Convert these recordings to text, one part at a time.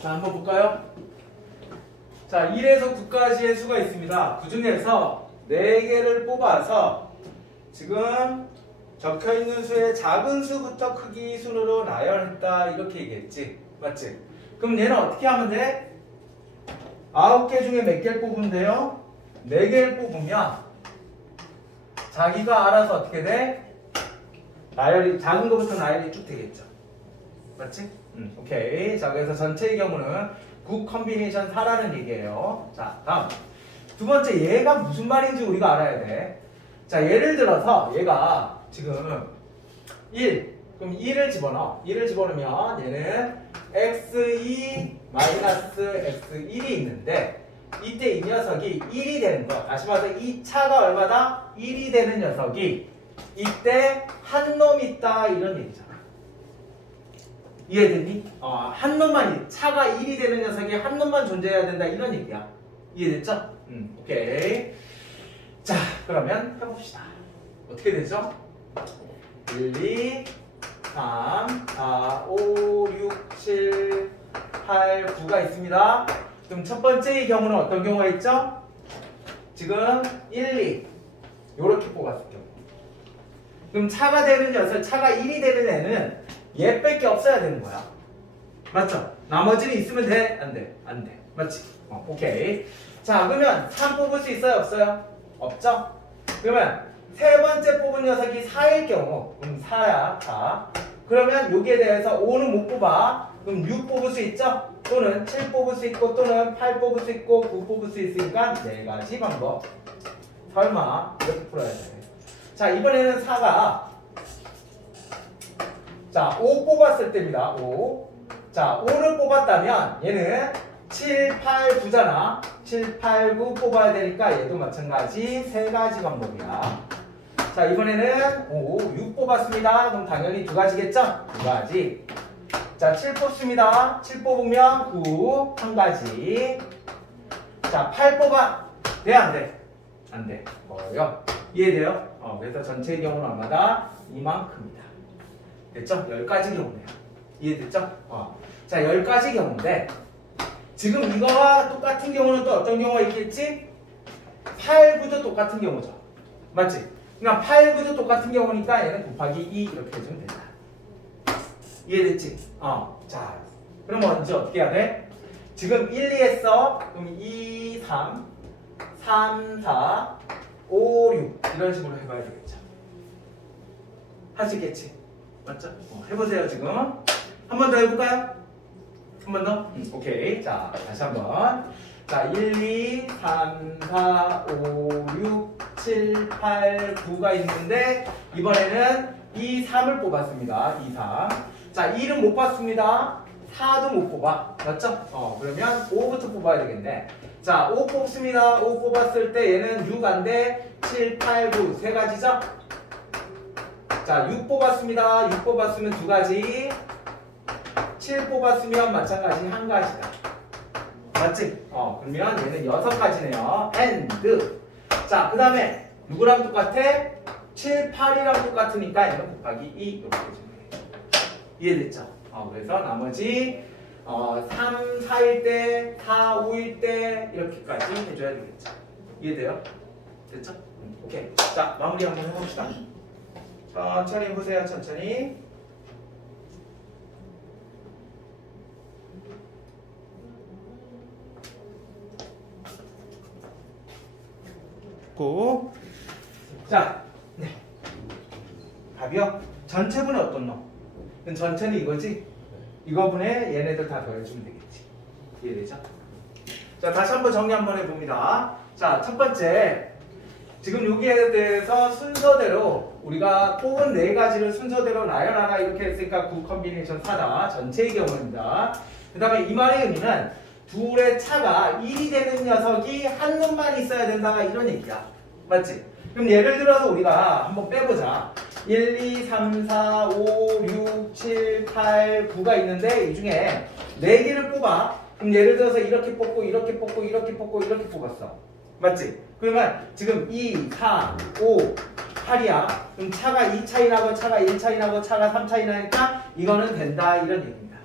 자, 한번 볼까요? 자, 1에서 9까지의 수가 있습니다. 그 중에서 4개를 뽑아서 지금 적혀있는 수의 작은 수부터 크기 순으로 나열했다 이렇게 얘기했지. 맞지? 그럼 얘는 어떻게 하면 돼? 9개 중에 몇 개를 뽑으면 돼요? 4개를 뽑으면 자기가 알아서 어떻게 돼? 나열이, 작은 것부터 나열이 쭉 되겠죠. 맞지? 오케이. 자, 그래서 전체의 경우는 굿 컨비네이션 4라는 얘기예요. 자, 다음. 두 번째, 얘가 무슨 말인지 우리가 알아야 돼. 자, 예를 들어서 얘가 지금 1. 그럼 2를 집어넣어. 2를 집어넣으면 얘는 x2 마이너스 x1이 있는데 이때 이 녀석이 1이 되는 거. 다시 말해서 이 차가 얼마다? 1이 되는 녀석이 이때 한 놈 있다 이런 얘기잖아. 이해됐니? 한 놈만, 차가 1이 되는 녀석이 한 놈만 존재해야 된다 이런 얘기야. 이해됐죠? 오케이. 자, 그러면 해봅시다. 어떻게 되죠? 1, 2, 3, 4, 5, 6, 7, 8, 9가 있습니다. 그럼 첫 번째의 경우는 어떤 경우가 있죠? 지금 1, 2 요렇게 뽑았을 경우. 그럼 차가 되는 녀석, 차가 1이 되는 애는 얘밖에 없어야 되는 거야. 맞죠? 나머지는 있으면 돼? 안 돼? 안 돼. 맞지? 오케이. 자, 그러면 3 뽑을 수 있어요? 없어요? 없죠? 그러면 세 번째 뽑은 녀석이 4일 경우, 4야, 4. 그러면 여기에 대해서 5는 못 뽑아. 그럼 6 뽑을 수 있죠? 또는 7 뽑을 수 있고, 또는 8 뽑을 수 있고, 9 뽑을 수 있으니까 4가지 방법. 설마 이렇게 풀어야 돼. 자, 이번에는 4가 자, 5 뽑았을 때입니다. 5. 자, 5를 뽑았다면 얘는 7, 8, 9잖아. 7, 8, 9 뽑아야 되니까 얘도 마찬가지 3가지 방법이야. 자, 이번에는 5, 6 뽑았습니다. 그럼 당연히 2가지겠죠? 2가지. 자, 7 뽑습니다. 7 뽑으면 9, 1가지. 자, 8 뽑아. 돼, 안 돼? 안 돼. 뭐예요? 이해돼요? 그래서 전체의 경우는 얼마다? 이만큼이다. 됐죠? 10가지 경우네요. 이해됐죠? 자, 10가지 경우인데 지금 이거와 똑같은 경우는 또 어떤 경우가 있겠지? 8, 9도 똑같은 경우죠. 맞지? 그러니까 8, 9도 똑같은 경우니까 얘는 곱하기 2 이렇게 해주면 된다. 이해됐지? 자, 그럼 먼저 어떻게 해야 돼? 지금 1, 2 했어. 그럼 2, 3, 3, 4, 5, 6 이런 식으로 해봐야 되겠죠. 할 수 있겠지? 맞죠? 해보세요. 지금 한 번 더 해볼까요? 한 번 더? 오케이. 자, 다시 한번. 자, 1, 2, 3, 4, 5, 6, 7, 8, 9가 있는데 이번에는 2, 3을 뽑았습니다. 2, 3. 자, 1은 못 뽑았습니다. 4도 못 뽑아. 맞죠? 그러면 5부터 뽑아야 되겠네. 자, 5 뽑습니다. 5 뽑았을 때 얘는 6 안 돼. 7, 8, 9 세 가지죠? 자, 6 뽑았습니다. 6 뽑았으면 2가지. 7 뽑았으면 마찬가지 1가지다. 맞지? 그러면 얘는 6가지네요. and. 자, 그 다음에 누구랑 똑같아? 7, 8이랑 똑같으니까 얘는 곱하기 2 이렇게 해주면 돼요. 이해됐죠? 그래서 나머지 3, 4일 때, 4, 5일 때 이렇게까지 해줘야 되겠죠. 이해돼요? 됐죠? 오케이. 자, 마무리 한번 해봅시다. 천천히 해보세요. 천천히. 고. 자, 네. 답이요? 전체분은 어떤 놈? 전체는 이거지? 이거분에 얘네들 다 더해주면 되겠지. 이해되죠? 자, 다시 한번 정리 한번 해봅니다. 자, 첫 번째. 지금 여기에 대해서 순서대로 우리가 뽑은 4가지를 순서대로 나열하나 이렇게 했으니까 굿 컨비네이션 4다. 전체의 경우입니다. 그 다음에 이 말의 의미는 둘의 차가 1이 되는 녀석이 한 놈만 있어야 된다 이런 얘기야. 맞지? 그럼 예를 들어서 우리가 한번 빼보자. 1, 2, 3, 4, 5, 6, 7, 8, 9가 있는데 이 중에 4개를 뽑아. 그럼 예를 들어서 이렇게 뽑고 이렇게 뽑고 이렇게 뽑고 이렇게 뽑았어. 맞지? 그러면 지금 2, 4, 5, 8이야. 그럼 차가 2 차이 나고 차가 1 차이 나고 차가 3 차이 나니까 이거는 된다 이런 얘기입니다.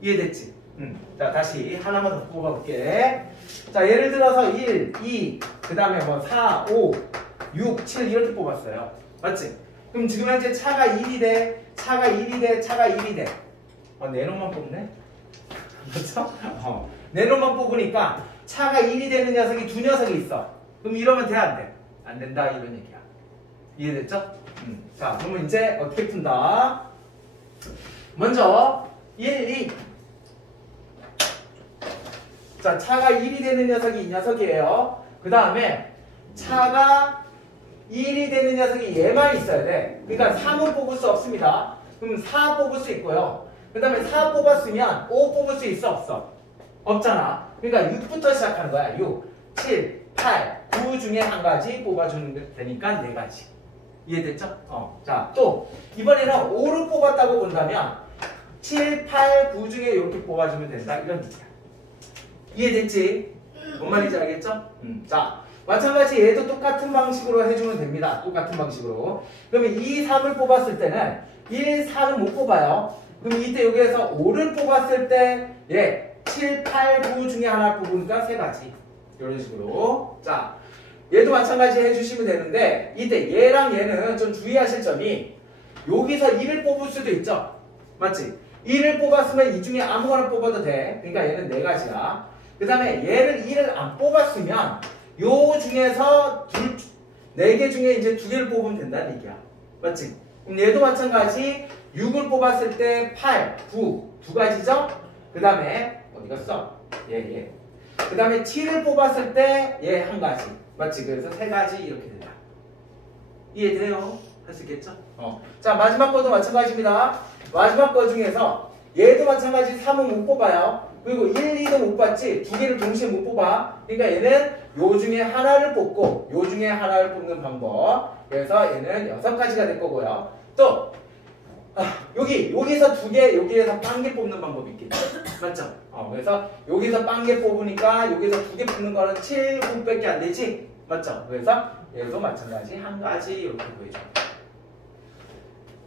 이해됐지? 자, 다시 하나만 더 뽑아볼게. 자, 예를 들어서 1, 2, 그 다음에 뭐 4, 5, 6, 7 이렇게 뽑았어요. 맞지? 그럼 지금 현재 차가 1이 돼, 차가 1이 돼, 차가 1이 돼. 내 놈만 뽑네? 그렇죠? 내 놈만 뽑으니까 차가 1이 되는 녀석이 두 녀석이 있어. 그럼 이러면 돼, 안 돼? 안 된다, 이런 얘기야. 이해됐죠? 자, 그러면 이제 어떻게 푼다? 먼저 1, 2. 자, 차가 1이 되는 녀석이 이 녀석이에요. 그 다음에 차가 1이 되는 녀석이 얘만 있어야 돼. 그러니까 3은 뽑을 수 없습니다. 그럼 4 뽑을 수 있고요. 그 다음에 4 뽑았으면 5 뽑을 수 있어, 없어? 없잖아. 그러니까 6부터 시작하는 거야. 6, 7, 8, 9 중에 한 가지 뽑아주는 되니까 4가지. 이해됐죠? 자, 또 이번에는 5를 뽑았다고 본다면 7, 8, 9 중에 이렇게 뽑아주면 된다. 이런 얘기야. 이해됐지? 뭔 말인지 알겠죠? 자, 마찬가지 얘도 똑같은 방식으로 해주면 됩니다. 똑같은 방식으로. 그러면 2, 3을 뽑았을 때는 1, 4는 못 뽑아요. 그럼 이때 여기에서 5를 뽑았을 때 7, 8, 9 중에 하나 뽑으니까 3가지. 이런 식으로. 자, 얘도 마찬가지 해주시면 되는데 이때 얘랑 얘는 좀 주의하실 점이 여기서 2를 뽑을 수도 있죠. 맞지? 2를 뽑았으면 이 중에 아무거나 뽑아도 돼. 그러니까 얘는 4가지야. 그 다음에 얘를 2를 안 뽑았으면 요 중에서 4개 중에 이제 2개를 뽑으면 된다는 얘기야. 맞지? 그럼 얘도 마찬가지 6을 뽑았을 때 8, 9, 2가지죠? 그 다음에 어디 갔어? 얘. 그 다음에 7을 뽑았을 때 얘 1가지. 맞지? 그래서 3가지 이렇게 된다. 이해돼요? 할 수 있겠죠? 자, 마지막 거도 마찬가지입니다. 마지막 거 중에서 얘도 마찬가지 3은 못 뽑아요. 그리고 1, 2도 못 뽑지. 2개를 동시에 못 뽑아. 그러니까 얘는 요 중에 하나를 뽑고 요 중에 하나를 뽑는 방법. 그래서 얘는 6가지가 될 거고요. 또 여기서 2개, 여기에서 1개 뽑는 방법이 있겠죠. 맞죠? 그래서 여기서 1개 뽑으니까 여기서 2개 뽑는 거는 7, 9밖에 안 되지. 맞죠? 그래서 얘도 마찬가지 1가지 이렇게 보여줘.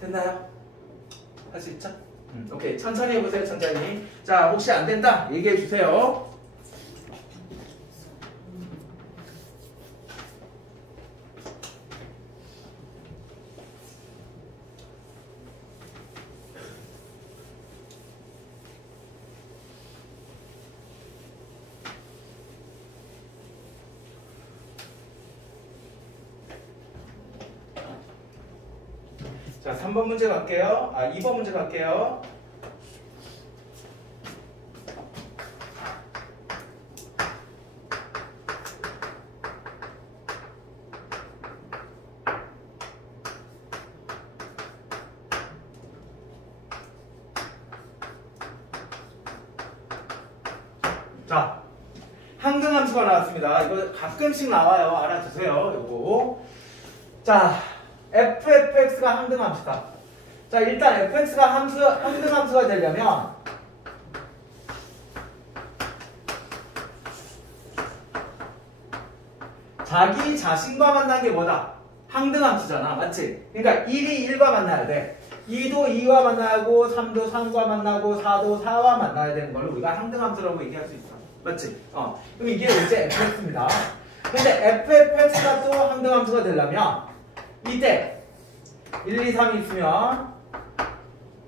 됐나요? 할 수 있죠? 오케이. 천천히 해보세요, 천천히. 자, 혹시 안 된다? 얘기해 주세요. 자, 3번 문제 갈게요. 2번 문제 갈게요. 자, 항등함수가 나왔습니다. 이거 가끔씩 나와요. 알아두세요. 요거. 자, fx가 항등함수다. 자, 일단 fx가 항등함수가 되려면 자기 자신과 만난 게 뭐다? 항등함수잖아. 맞지? 그러니까 1이 1과 만나야 돼. 2도 2와 만나고 3도 3과 만나고 4도 4와 만나야 되는 걸 우리가 항등함수라고 얘기할 수 있어. 맞지? 그럼 이게 이제 fx입니다. 근데 fx가 또 항등함수가 되려면 이때 1, 2, 3이 있으면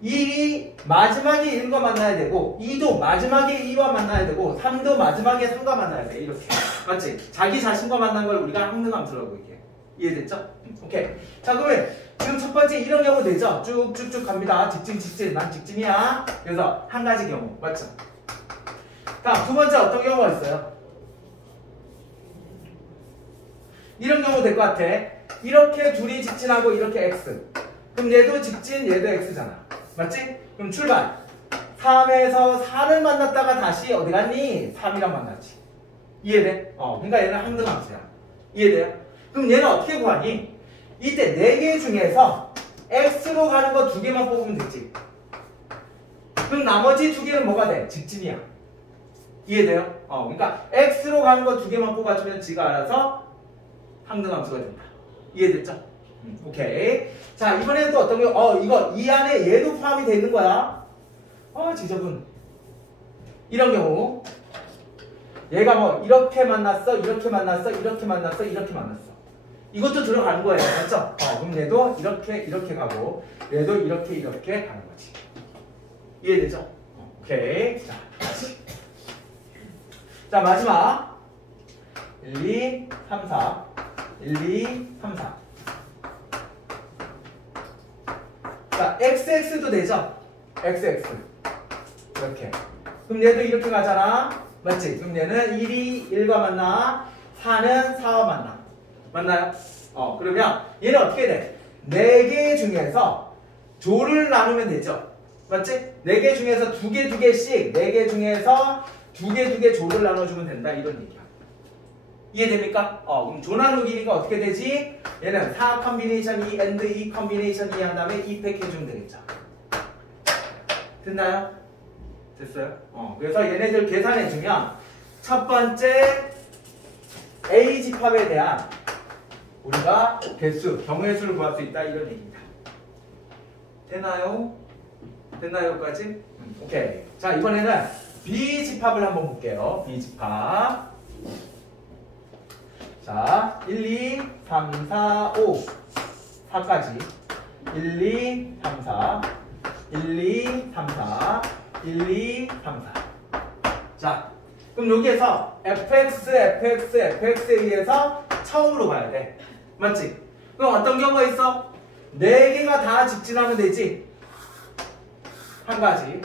1이 마지막에 1과 만나야 되고 2도 마지막에 2와 만나야 되고 3도 마지막에 3과 만나야 돼. 이렇게. 맞지? 자기 자신과 만난 걸 우리가 항등함수라고 얘기해. 이해됐죠? 오케이. 자, 그러면 지금 첫 번째 이런 경우 되죠? 쭉쭉쭉 갑니다. 직진. 난 직진이야. 그래서 한 가지 경우. 맞죠? 다음 두 번째 어떤 경우가 있어요? 이런 경우 될 것 같아. 이렇게 둘이 직진하고 이렇게 x. 그럼 얘도 직진, 얘도 x잖아. 맞지? 그럼 출발. 3에서 4를 만났다가 다시 어디 갔니? 3이랑 만났지. 이해돼? 그러니까 얘는 항등함수야. 이해돼요? 그럼 얘는 어떻게 구하니? 이때 4개 중에서 x로 가는 거 2개만 뽑으면 되지. 그럼 나머지 2개는 뭐가 돼? 직진이야. 이해돼요? 그러니까 x로 가는 거 2개만 뽑아주면 지가 알아서 항등함수가 된다. 이해됐죠? 오케이. 자, 이번에는 또 어떤 게, 이거 이 안에 얘도 포함이 돼 있는 거야. 지저분. 이런 경우 얘가 뭐 이렇게 만났어, 이렇게 만났어, 이렇게 만났어, 이렇게 만났어. 이것도 들어가는 거예요. 맞죠? 그럼 얘도 이렇게 가고 얘도 이렇게 가는 거지. 이해되죠? 오케이. 자, 다시. 자, 마지막 1, 2, 3, 4 1, 2, 3, 4 자, XX도 되죠? XX 이렇게. 그럼 얘도 이렇게 가잖아. 맞지? 그럼 얘는 1이 1과 만나 4는 4와 만나. 맞나요? 그러면 얘는 어떻게 돼? 4개 중에서 조를 나누면 되죠? 맞지? 4개 중에서 2개씩 4개 중에서 2개 조를 나눠주면 된다 이런 얘기야. 이해됩니까? 그럼 조 나누기니까 어떻게 되지? 얘는 4 컨비네이션 2 and 2 컨비네이션 2 한 다음에 2 팩 해주면 되겠죠. 됐나요? 됐어요? 그래서 얘네들 계산해주면 첫 번째 A 집합에 대한 우리가 개수, 경우의 수를 구할 수 있다 이런 얘기입니다. 되나요? 됐나요?까지? 오케이. 자, 이번에는 B 집합을 한번 볼게요. B 집합. 자, 1, 2, 3, 4, 5 4까지 1, 2, 3, 4 1, 2, 3, 4 1, 2, 3, 4 자, 그럼 여기에서 fx에 의해서 처음으로 가야 돼. 맞지? 그럼 어떤 경우가 있어? 4개가 다 직진하면 되지. 한 가지.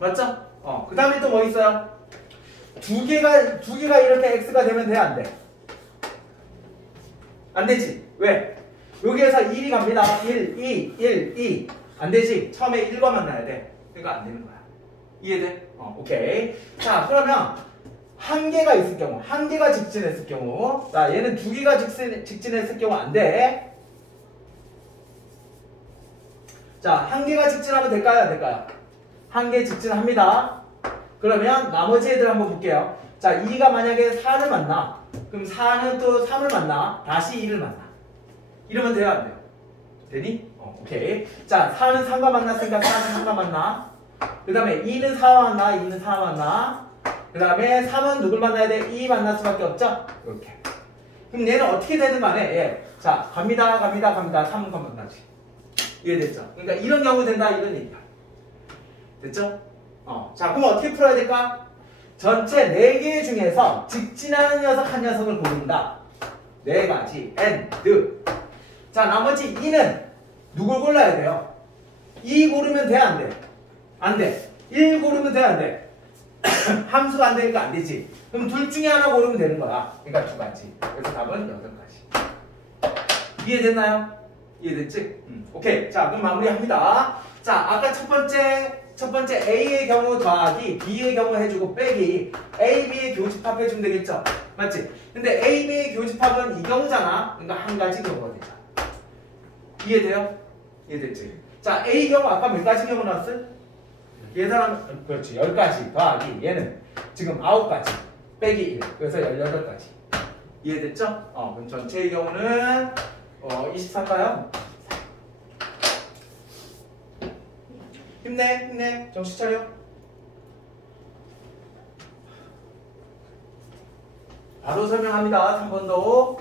맞죠? 그 다음에 또 뭐 있어요? 2개가 이렇게 x가 되면 돼, 안 돼? 안 되지. 왜? 여기에서 1이 갑니다. 1, 2, 1, 2. 안 되지. 처음에 1과 만나야 돼. 그러니까 안 되는 거야. 이해돼? 오케이. 자, 그러면 한 개가 있을 경우, 한 개가 직진했을 경우, 자, 얘는 2개가 직진했을 경우 안 돼. 자, 한 개가 직진하면 될까요? 안 될까요? 한 개 직진합니다. 그러면 나머지 애들 한번 볼게요. 자, 2가 만약에 4를 만나. 그럼 4는 또 3을 만나. 다시 2를 만나. 이러면 돼요? 안 돼요? 되니? 오케이. 자, 4는 3과 만났으니까 4는 3과 만나. 그 다음에 2는 4와 만나. 2는 4와 만나. 그 다음에 3은 누굴 만나야 돼? 2 만날 수밖에 없죠? 이렇게. 그럼 얘는 어떻게 되든 간에, 예. 자, 갑니다. 3은 만나지. 이해됐죠? 그러니까 이런 경우 된다. 이런 얘기야. 됐죠? 자, 그럼 어떻게 풀어야 될까? 전체 4개 중에서 직진하는 녀석 한 녀석을 고른다. 4가지. and. 자, 나머지 2는 누굴 골라야 돼요? 2 고르면 돼, 안 돼? 안 돼. 1 고르면 돼, 안 돼? 함수가 안 되니까 안 되지. 그럼 둘 중에 하나 고르면 되는 거야. 그러니까 2가지. 그래서 답은 8가지. 이해됐나요? 이해됐지? 오케이. 자, 그럼 마무리합니다. 자, 아까 첫 번째 A의 경우 더하기 B의 경우 해주고 빼기 A, B의 교집합 해주면 되겠죠? 맞지? 근데 A, B의 교집합은 이 경우잖아. 그러니까 한 가지 경우가 되죠. 이해돼요? 이해됐지? 자, A 경우 아까 몇 가지 경우 나왔어요? 계산하면 그렇지. 10가지 더하기 얘는 지금 9가지 빼기 1. 그래서 18가지. 이해됐죠? 그럼 전체의 경우는 24가요? 힘내. 정신 차려. 바로 설명합니다. 3번 더.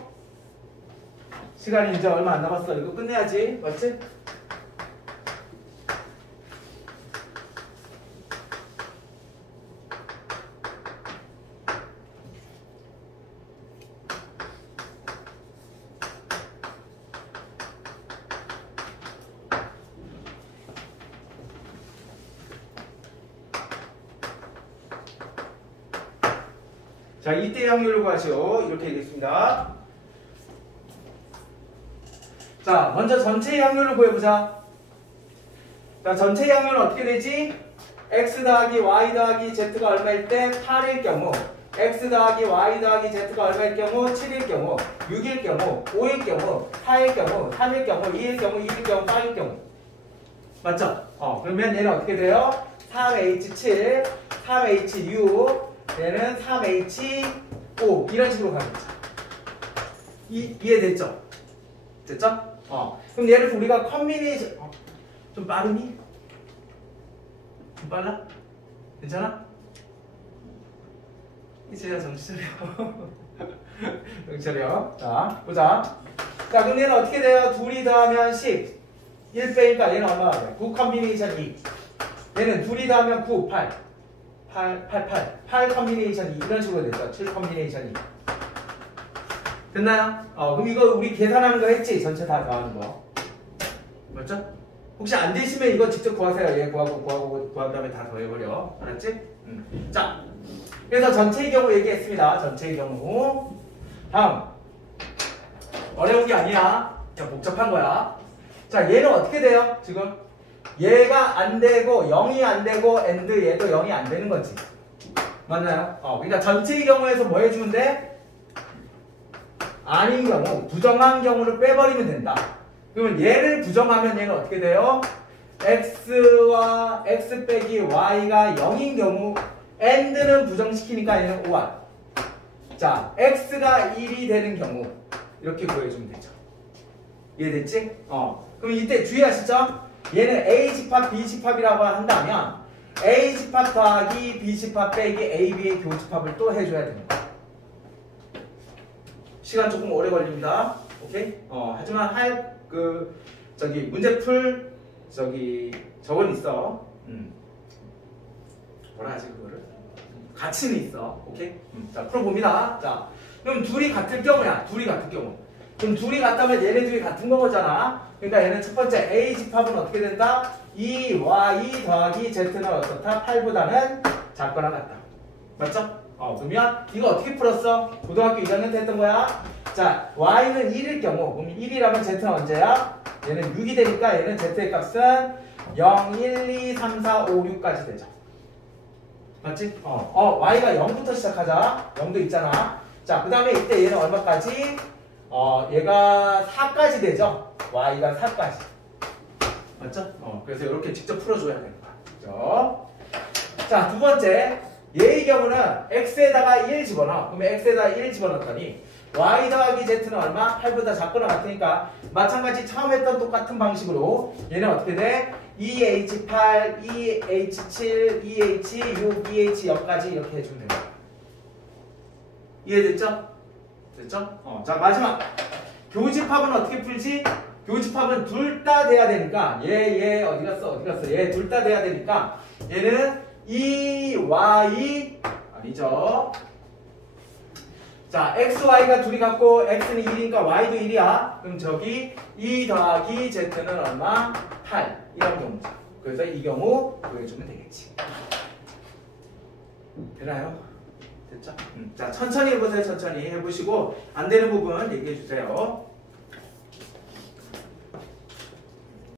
시간이 이제 얼마 안 남았어. 이거 끝내야지. 맞지? 자, 이때 확률을 구하시오. 이렇게 되겠습니다. 자, 먼저 전체의 확률을 구해보자. 자, 전체의 확률은 어떻게 되지? x 더하기 y 더하기 z가 얼마일 때 8일 경우, x 더하기 y 더하기 z가 얼마일 경우 7일 경우, 6일 경우, 5일 경우, 4일 경우, 3일 경우, 2일 경우, 2일 경우, 4일 경우. 맞죠? 그러면 얘는 어떻게 돼요? 3H7, 3H6, 얘는 3H5 이런 식으로 가겠죠. 이해됐죠? 됐죠? 그럼 얘를 우리가 컨비네이션 좀 빠르니? 좀 빨라? 괜찮아? 이제야 정신 차려. 정신 차려. 자, 보자. 자, 그럼 얘는 어떻게 돼요? 둘이 더하면 10. 1 빼니까 얘는 얼마가 돼? 9 컨비네이션 2. 얘는 둘이 더하면 9, 8. 8 컨비네이션 2. 이런 식으로 됐죠. 7 컨비네이션 2. 됐나요? 그럼 이거 우리 계산하는 거 했지? 전체 다 더하는 거. 맞죠? 혹시 안 되시면 이거 직접 구하세요. 얘 구하고 구한 다음에 다 더해버려. 알았지? 자, 그래서 전체의 경우 얘기했습니다. 전체의 경우. 다음. 어려운 게 아니야. 그냥 복잡한 거야. 자, 얘는 어떻게 돼요? 지금 얘가 안 되고 0이 안 되고 and 얘도 0이 안 되는 거지. 맞나요? 그러니까 전체의 경우에서 뭐 해주면 돼? 아닌 경우, 부정한 경우를 빼버리면 된다. 그러면 얘를 부정하면 얘는 어떻게 돼요? x와 x 빼기 y가 0인 경우 and는 부정시키니까 얘는 5와. 자, x가 1이 되는 경우 이렇게 구해주면 되죠. 이해됐지? 그럼 이때 주의하시죠? 얘는 A집합, B집합이라고 한다면 A집합 더하기 B집합 빼기 AB의 교집합을 또 해줘야 됩니다. 시간 조금 오래 걸립니다. 오케이? 하지만 문제 풀 저건 있어. 뭐라 하지 그거를? 가치는 있어. 오케이? 자, 풀어봅니다. 자, 그럼 둘이 같을 경우야. 둘이 같을 경우. 그럼 둘이 같다면 얘네 둘이 같은 거잖아. 그러니까 얘는 첫 번째 A집합은 어떻게 된다? 2y 더하기 z는 어떻다? 8보다는 작거나 같다. 맞죠? 그러면 이거 어떻게 풀었어? 고등학교 1학년 때 했던 거야. 자, y는 1일 경우, 그럼 1이라면 z는 언제야? 얘는 6이 되니까 얘는 z의 값은 0, 1, 2, 3, 4, 5, 6까지 되죠. 맞지? y가 0부터 시작하자. 0도 있잖아. 자, 그 다음에 이때 얘는 얼마까지? 얘가 4까지 되죠? y가 4까지. 맞죠? 그래서 이렇게 직접 풀어줘야 되는 거야. 그죠? 자, 두 번째. 얘의 경우는 x에다가 1 집어넣어. 그러면 x에다가 1 집어넣더니 y 더하기 z는 얼마? 8보다 작거나 같으니까 마찬가지 처음 했던 똑같은 방식으로 얘는 어떻게 돼? 2h8, 2h7, 2h6, 2h0까지 이렇게 해주면 됩니다. 이해됐죠? 됐죠? 자, 마지막. 교집합은 어떻게 풀지? 교집합은 둘 다 돼야 되니까 얘 어디 갔어? 얘 둘 다 돼야 되니까 얘는 2y 아니죠. 자, x, y가 둘이 같고 x는 1이니까 y도 1이야. 그럼 저기 2 더하기 z는 얼마? 8 이런 경우죠. 그래서 이 경우 구해주면 되겠지. 되나요? 됐죠? 자, 천천히 해보세요. 천천히 해보시고 안 되는 부분 얘기해 주세요.